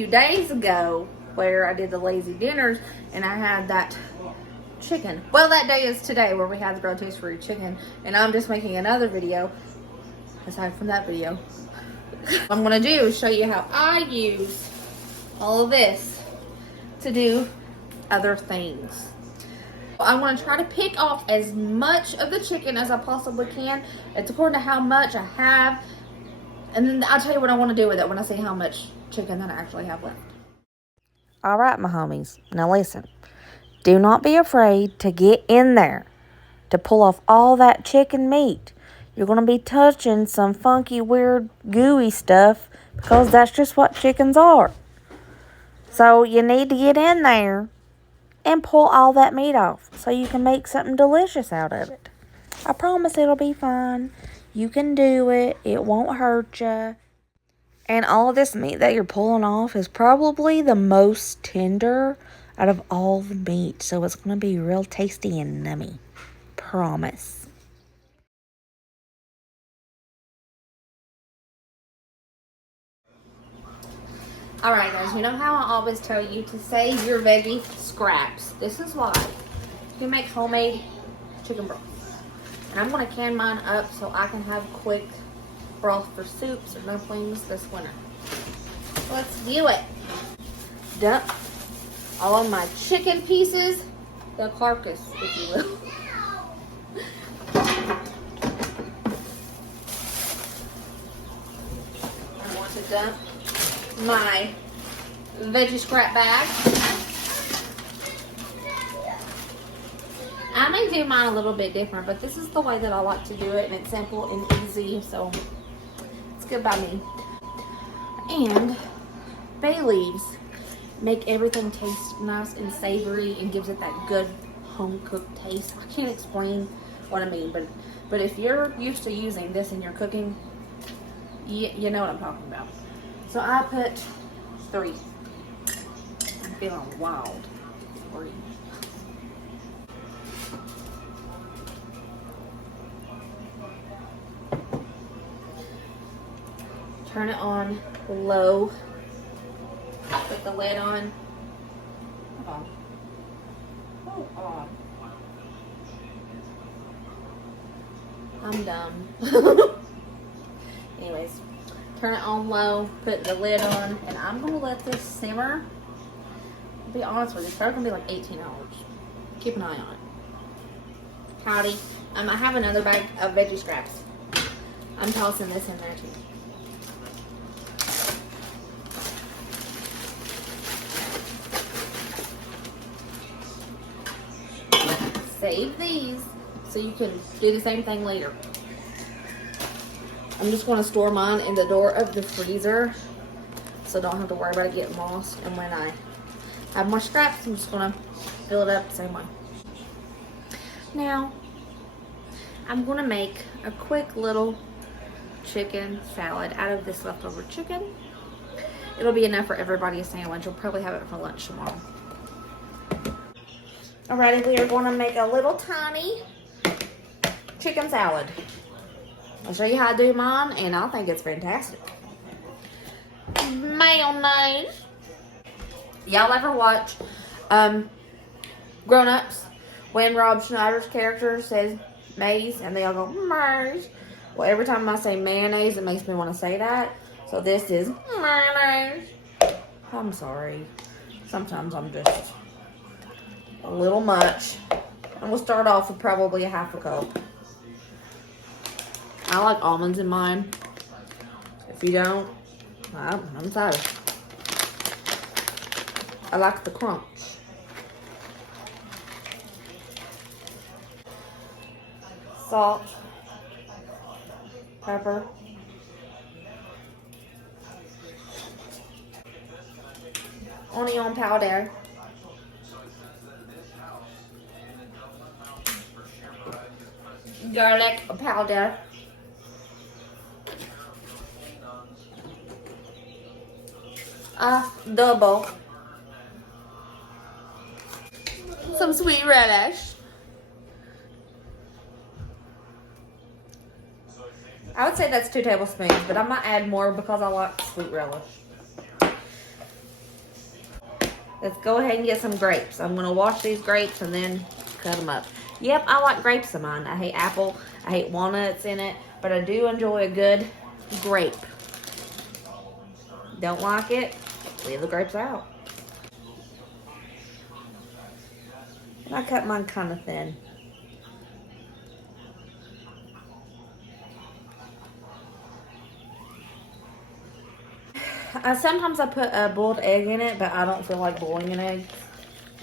few days ago where I did the lazy dinners and I had that chicken. Well, that day is today where we had the rotisserie chicken, and I'm just making another video aside from that video. What I'm gonna do is show you how I use all of this to do other things. I'm gonna try to pick off as much of the chicken as I possibly can. It's according to how much I have, and then I'll tell you what I want to do with it when I see how much chicken that I actually have left. All right, my homies, now listen. Do not be afraid to get in there to pull off all that chicken meat. You're going to be touching some funky, weird, gooey stuff because that's just what chickens are. So you need to get in there and pull all that meat off so you can make something delicious out of it. I promise it'll be fine. You can do it. It won't hurt you. And all of this meat that you're pulling off is probably the most tender out of all the meat. So it's going to be real tasty and nummy. Promise. Alright guys, you know how I always tell you to save your veggie scraps. This is why. You can make homemade chicken broth. And I'm going to can mine up so I can have quick broth for soups or dumplings this winter. Let's do it. Dump all of my chicken pieces, the carcass, if you will. I want to dump my veggie scrap bag. I may do mine a little bit different, but this is the way that I like to do it, and it's simple and easy, so it's good by me. And bay leaves make everything taste nice and savory and gives it that good home cooked taste. I can't explain what I mean, but if you're used to using this in your cooking, you know what I'm talking about. So I put 3. I'm feeling wild. 3. Turn it on low. Put the lid on. Hold on. Hold on. I'm dumb. Anyways, turn it on low. Put the lid on, and I'm gonna let this simmer. To be honest with you, it's probably gonna be like 18 hours. Keep an eye on it. Howdy. I have another bag of veggie scraps. I'm tossing this in there too. Save these so you can do the same thing later. I'm just going to store mine in the door of the freezer so I don't have to worry about it getting lost. And when I have more scraps, I'm just going to fill it up the same way. Now, I'm going to make a quick little chicken salad out of this leftover chicken. It'll be enough for everybody a sandwich. We'll probably have it for lunch tomorrow. Alrighty, we are going to make a little tiny chicken salad. I'll show you how to do mine, and I think it's fantastic. Mayonnaise. Y'all ever watch Grown Ups when Rob Schneider's character says maize and they all go maize? Well, every time I say mayonnaise, it makes me want to say that. So this is mayonnaise. I'm sorry. Sometimes I'm just a little much. And we'll start off with probably a half a cup. I like almonds in mine. If you don't, I'm sorry. I like the crunch. Salt, pepper, onion powder, garlic powder, ADOBO, some sweet relish. I would say that's 2 tablespoons, but I might add more because I like sweet relish. let's go ahead and get some grapes. I'm gonna wash these grapes and then cut them up. Yep, I like grapes in mine. I hate apple, I hate walnuts in it, but I do enjoy a good grape. Don't like it, leave the grapes out. And I cut mine kind of thin. Sometimes I put a boiled egg in it, but I don't feel like boiling an egg.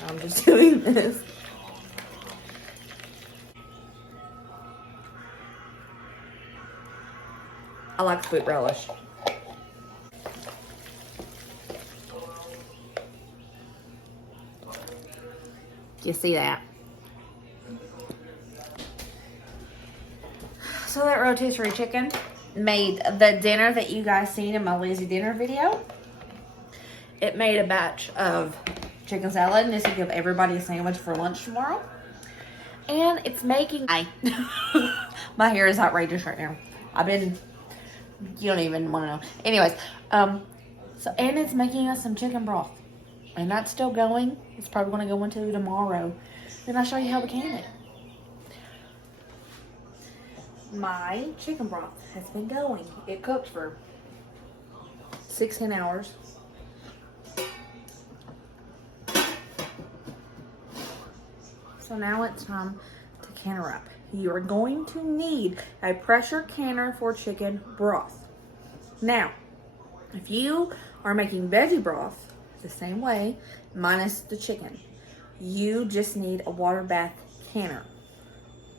I'm just doing this. I like sweet relish. You see that? So that rotisserie chicken made the dinner that you guys seen in my lazy dinner video. It made a batch of chicken salad, and this will give everybody a sandwich for lunch tomorrow. And it's making my hair is outrageous right now. You don't even want to know. Anyways, and it's making us some chicken broth, and that's still going. It's probably going to go into tomorrow. Then I'll show you how we can it. My chicken broth has been going. It cooked for 16 hours. So now it's time to can her up. You are going to need a pressure canner for chicken broth. Now, if you are making veggie broth the same way, minus the chicken, you just need a water bath canner.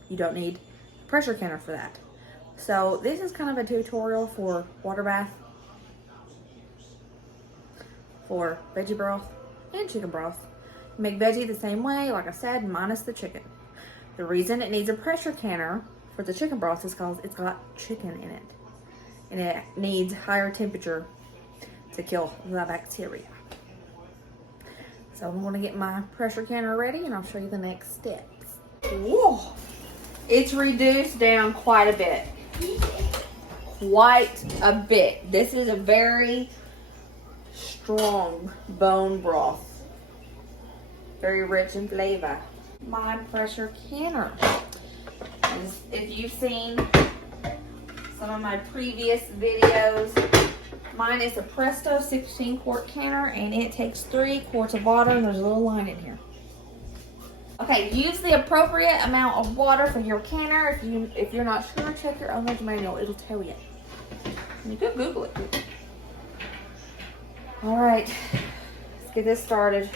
You don't need a pressure canner for that. So this is kind of a tutorial for water bath, for veggie broth and chicken broth. Make veggie the same way, like I said, minus the chicken. The reason it needs a pressure canner for the chicken broth is because it's got chicken in it. And it needs higher temperature to kill the bacteria. So I'm going to get my pressure canner ready and I'll show you the next steps. Whoa! It's reduced down quite a bit. Quite a bit. This is a very strong bone broth. Very rich in flavor. My pressure canner. If you've seen some of my previous videos, mine is a Presto 16 quart canner and it takes 3 quarts of water, and there's a little line in here. Okay, use the appropriate amount of water for your canner. If you're not sure, check your owner's manual. It'll tell you. You could Google it. All right, let's get this started.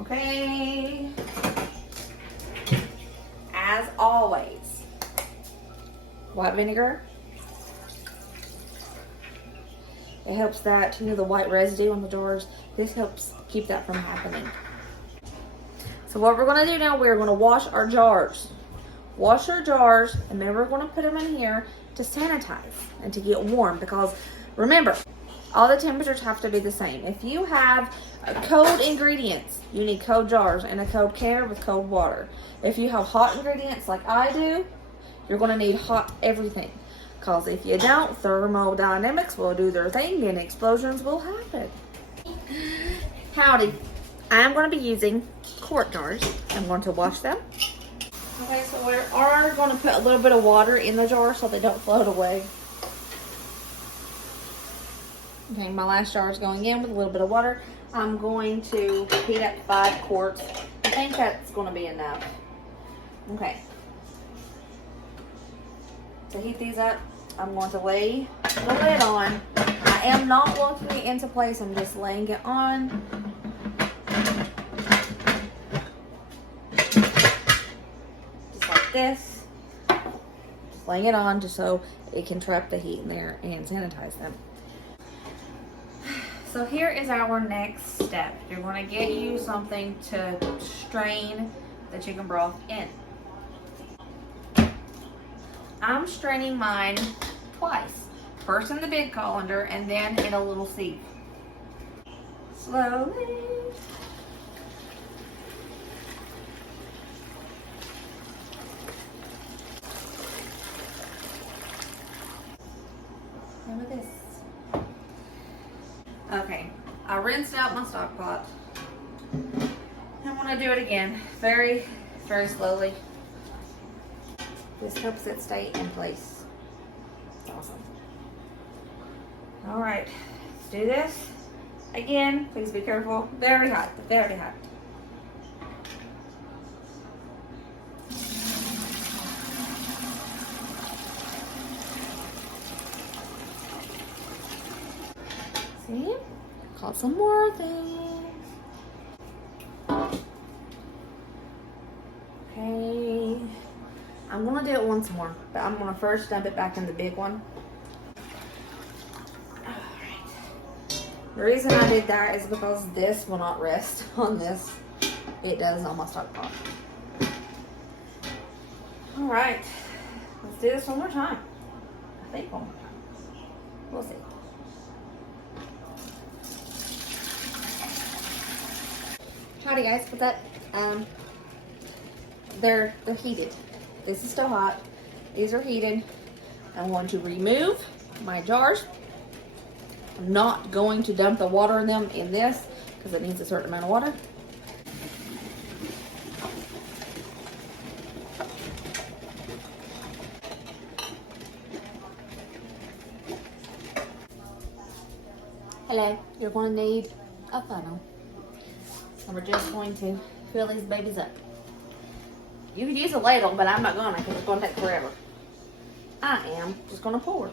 Okay, as always, white vinegar. It helps that, the white residue on the jars. This helps keep that from happening. So what we're going to do now, we're going to wash our jars. Wash our jars, and then we're going to put them in here to sanitize and to get warm, because remember, all the temperatures have to be the same. If you have cold ingredients, you need cold jars and a cold canner with cold water. If you have hot ingredients like I do, you're going to need hot everything. Because if you don't, thermodynamics will do their thing and explosions will happen. Howdy. I'm going to be using quart jars. I'm going to wash them. Okay, so we are going to put a little bit of water in the jar so they don't float away. Okay, my last jar is going in with a little bit of water. I'm going to heat up 5 quarts. I think that's going to be enough. Okay. To heat these up, I'm going to lay the lid on. I am not locking it into place. I'm just laying it on. Just like this. Just laying it on just so it can trap the heat in there and sanitize them. So here is our next step. You're going to get you something to strain the chicken broth in. I'm straining mine twice. First in the big colander and then in a little sieve. Slowly. And with this. Okay, I rinsed out my stock pot. I'm gonna do it again, very, very slowly. This helps it stay in place. Awesome. All right, let's do this again. Please be careful. Very hot, very hot. See? Caught some more things. Okay. I'm gonna do it once more, but I'm gonna first dump it back in the big one. Alright. The reason I did that is because this will not rest on this. It does on my stock pot. Alright. Let's do this one more time. I think one more time. We'll see. Howdy guys, what's up? They're heated. This is still hot. These are heated. I'm going to remove my jars. I'm not going to dump the water in them in this because it needs a certain amount of water. Hello, you're going to need a funnel. And we're just going to fill these babies up. You could use a ladle, but I'm not gonna because it's gonna take forever. I am just gonna pour.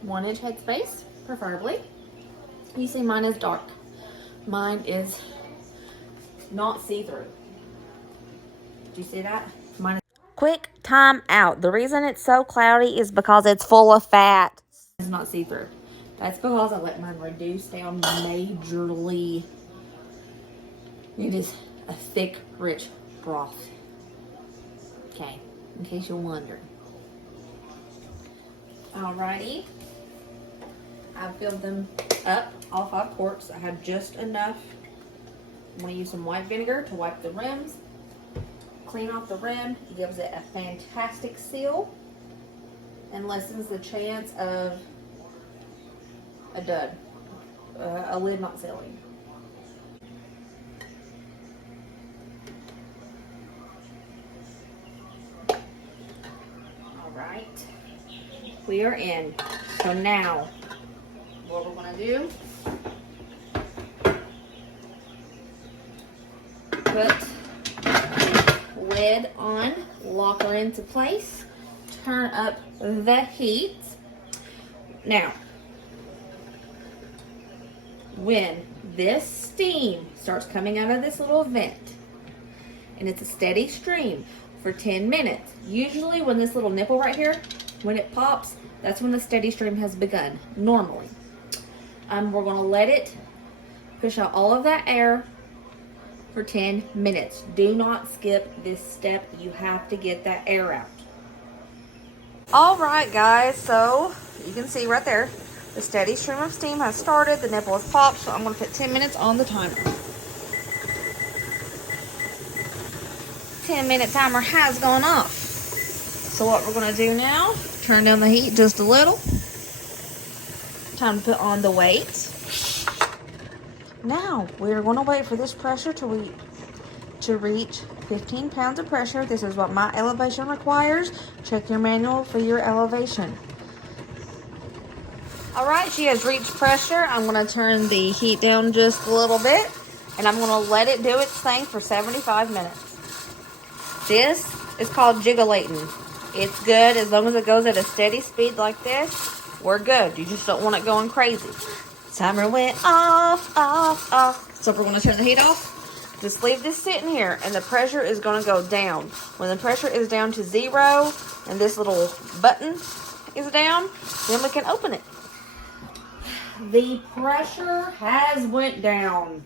One-inch headspace, preferably. You see mine is dark. Mine is not see-through. Do you see that? Mine Quick time out. The reason it's so cloudy is because it's full of fat. is not see-through. That's because I let mine reduce down majorly. It is a thick, rich broth. Okay, in case you're wondering. Alrighty. I filled them up, all 5 quarts. I had just enough. I'm going to use some white vinegar to wipe the rims. Clean off the rim. It gives it a fantastic seal and lessens the chance of a dud, a lid not sealing. All right, we are in. So now, what we're gonna do? Put lid on, lock her into place, turn up the heat. Now, when this steam starts coming out of this little vent, and it's a steady stream for 10 minutes, usually when this little nipple right here, when it pops, that's when the steady stream has begun, normally. We're gonna let it push out all of that air for 10 minutes. Do not skip this step. You have to get that air out. All right, guys, so you can see right there, the steady stream of steam has started. The nipple has popped, so I'm going to put 10 minutes on the timer. 10-minute timer has gone off. So what we're going to do now, turn down the heat just a little. Time to put on the weight. Now, we're going to wait for this pressure to reach 15 pounds of pressure. This is what my elevation requires. Check your manual for your elevation. All right, she has reached pressure. I'm going to turn the heat down just a little bit, and I'm going to let it do its thing for 75 minutes. This is called jiggulating. It's good as long as it goes at a steady speed like this. We're good. You just don't want it going crazy. Timer went off. So we're going to turn the heat off. Just leave this sitting here, and the pressure is going to go down. When the pressure is down to 0, and this little button is down, then we can open it. The pressure has went down.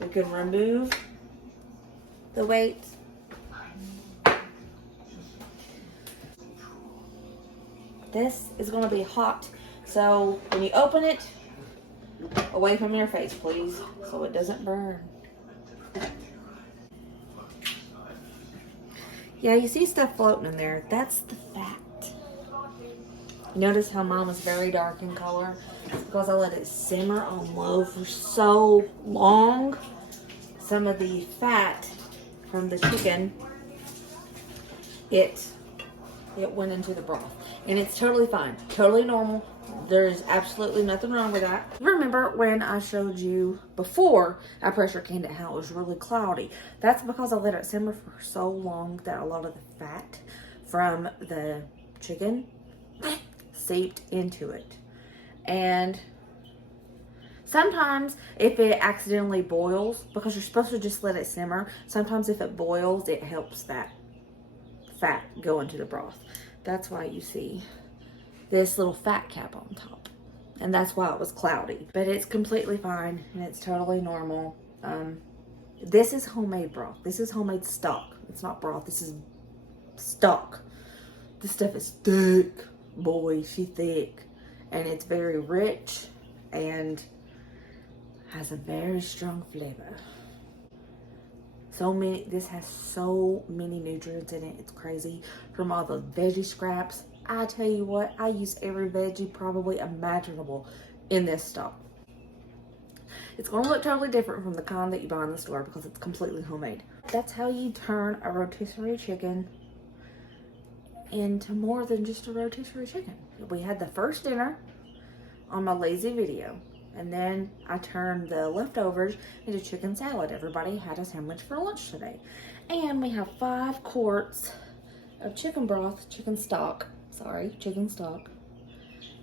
We can remove the weight. This is going to be hot. So when you open it, away from your face, please, so it doesn't burn. Yeah, you see stuff floating in there. That's the fat. Notice how mine was very dark in color because I let it simmer on low for so long. Some of the fat from the chicken, it went into the broth. And it's totally fine, totally normal. There's absolutely nothing wrong with that. Remember when I showed you before I pressure canned it how it was really cloudy? That's because I let it simmer for so long that a lot of the fat from the chicken seeped into it. And sometimes if it accidentally boils, because you're supposed to just let it simmer, sometimes if it boils, it helps that fat go into the broth. That's why you see this little fat cap on top. And that's why it was cloudy. But it's completely fine and it's totally normal. This is homemade broth. This is homemade stock. It's not broth. This is stock. This stuff is thick. Boy, she's thick. And it's very rich and has a very strong flavor. This has so many nutrients in it. It's crazy. From all the veggie scraps. I tell you what, I use every veggie probably imaginable in this stock. It's going to look totally different from the kind that you buy in the store because it's completely homemade. That's how you turn a rotisserie chicken into more than just a rotisserie chicken. We had the first dinner on my lazy video. And then I turned the leftovers into chicken salad. Everybody had a sandwich for lunch today. And we have 5 quarts of chicken broth, chicken stock.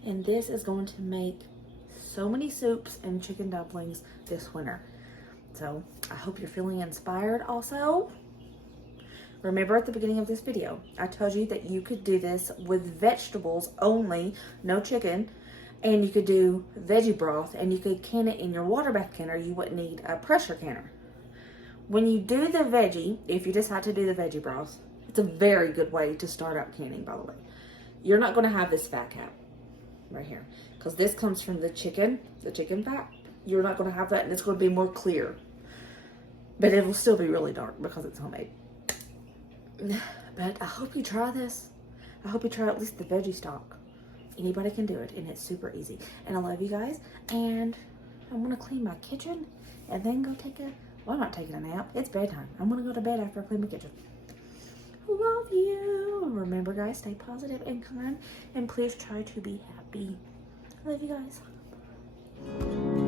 And this is going to make so many soups and chicken dumplings this winter. So I hope you're feeling inspired also. Remember at the beginning of this video, I told you that you could do this with vegetables only, no chicken. And you could do veggie broth and you could can it in your water bath canner. You wouldn't need a pressure canner. When you do the veggie, if you decide to do the veggie broth, it's a very good way to start out canning, by the way. You're not going to have this fat cap right here because this comes from the chicken fat. You're not going to have that, and it's going to be more clear. But it will still be really dark because it's homemade. But I hope you try this. I hope you try at least the veggie stock. Anybody can do it, and it's super easy. And I love you guys, and I'm going to clean my kitchen and then go take well, I'm not taking a nap. It's bedtime. I'm going to go to bed after I clean my kitchen. Love you. Remember, guys, stay positive and kind, and please try to be happy. I love you guys.